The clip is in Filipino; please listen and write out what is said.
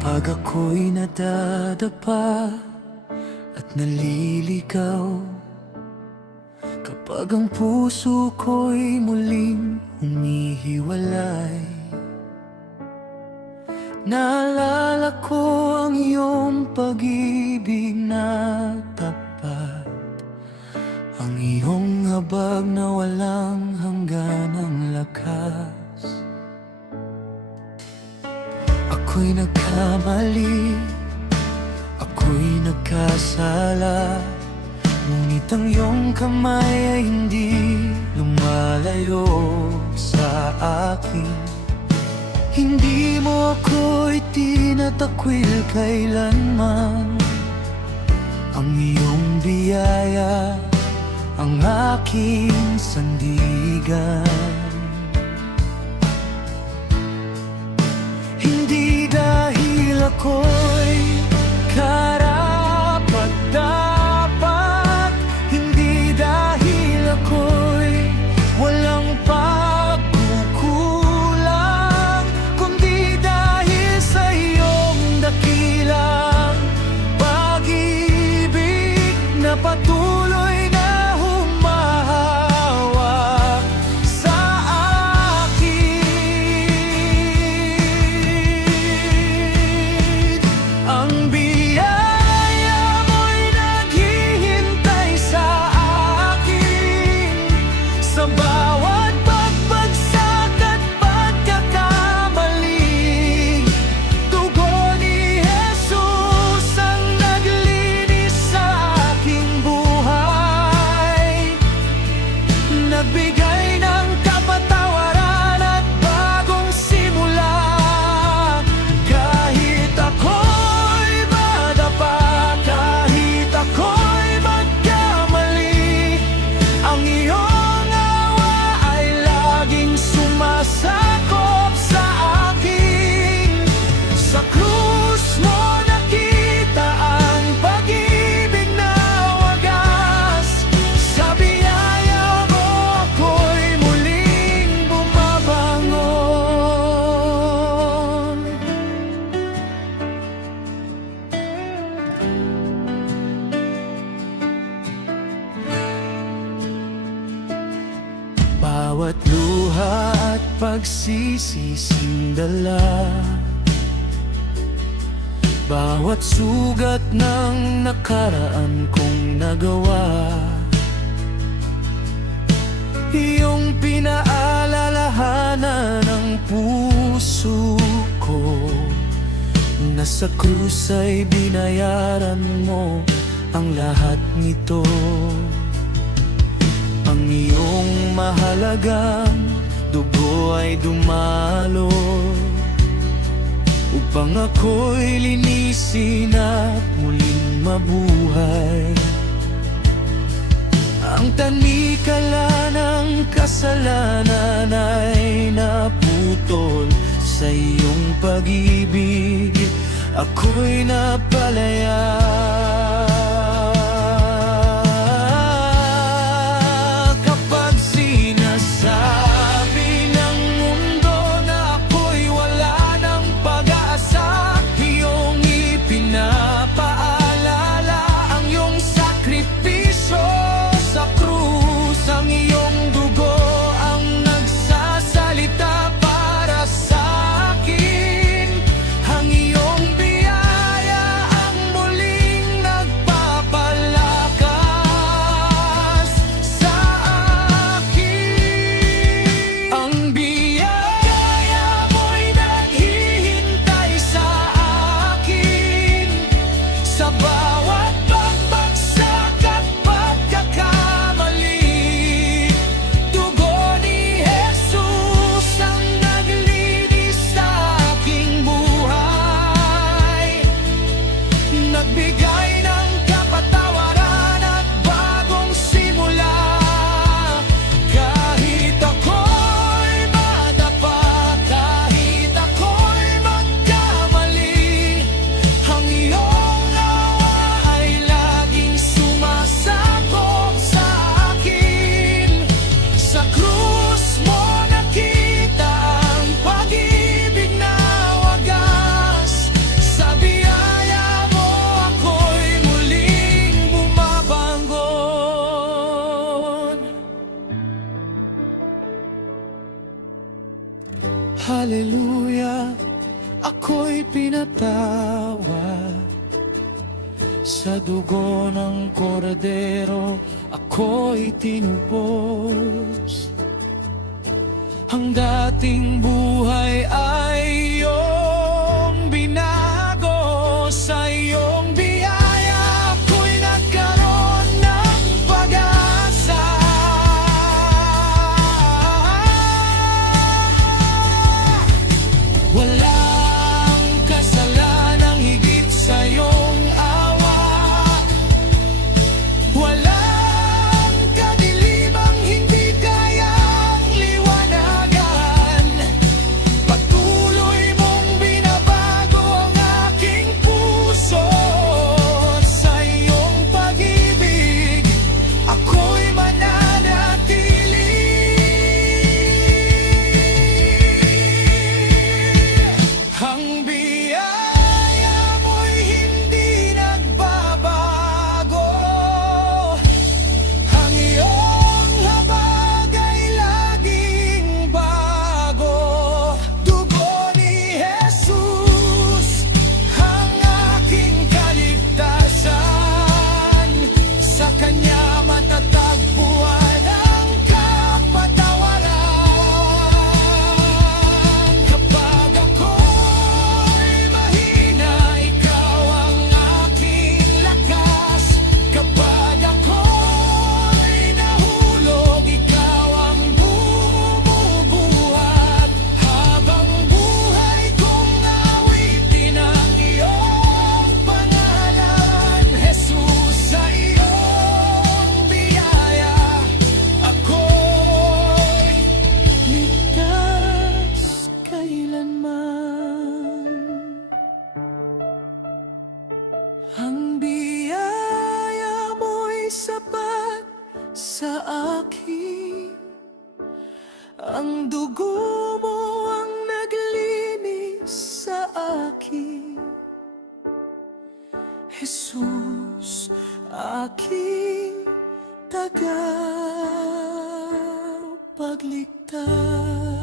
Kapag ako'y nadadapa at naliligaw, kapag ang puso ko'y muling humihiwalay, naalala ko ang iyong pag-ibig na tapat, ang iyong habag na walang hangganang lakas. Ako'y nagkamali, ako'y nagkasala, ngunit ang iyong kamay ay hindi lumalayo sa akin. Hindi mo ako'y tinatakwil kailanman, ang iyong biyaya ang aking sandigan. Ako'y karapat-dapat, hindi dahil ako'y walang pagkukulang, kundi dahil sa iyong dakilang pag-ibig na patuloy na humahawak sa akin. Ang biyaya mo'y naghihintay sa akin, sa bawat pagbagsak at pagkakamali. Dugo ni Jesus ang naglinis sa aking buhay, nagbigay ng kapatawaran at bagong simula. Kahit ako'y madapa, kahit ako'y magkamali, ang iyong awa ay laging sumasakop sa akin. Sa krus mo nakita ang pag-ibig na wagas, sa biyaya mo ako'y muling bumabangon. Bawat luha at pagsisising dala, bawat sugat ng nakaraan kong nagawa, iyong pinaalalahanan ng puso ko, na sa krus ay binayaran mo ang lahat nito. Ang iyong mahalagang dugo ay dumalo upang ako'y linisin at muling mabuhay. Ang tanikala ng kasalanan ay naputol sa iyong pag-ibig, ako'y napalaya. Kapag sinasabi ng mundo na ako'y wala ng pag-asa, iyong ipinapaalala ang iyong sakripisyo sa krus. Ang iyong dugo ang nagsasalita para sa akin, ang iyong biyaya ang muling nag Hallelujah, ako'y pinatawad. Sa dugo ng kordero, ako'y tinubos. Ang dating buhay ay iyong binago. Sa iyong biyaya, ako'y nagkaroon ng pag-asa. Walang kasalanang higit sa iyong awa. Walang kadilimang hindi kayang liwanagan. Patuloy mong binabago ang aking puso. Sa iyong pag-ibig, ako'y mananatili. Ang biyaya mo'y hindi nagbabago. Ang iyong habag ay laging bago. Dugo ni Jesus ang aking kaligtasan. Sa Kanya matatagpuan ang kapatawaran. Kapag ako'y mahina, ikaw ang aking lakas. Kapag ako'y nahulog, ikaw ang bumubuhat. Habang buhay kong awitin ang iyong pangalan. Jesus, sa iyong biyaya, ako'y ligtas kailanman. Ang biyaya mo'y sapat sa akin. Ang dugo mo ang naglinis sa akin. Jesus, aking tagapagligtas.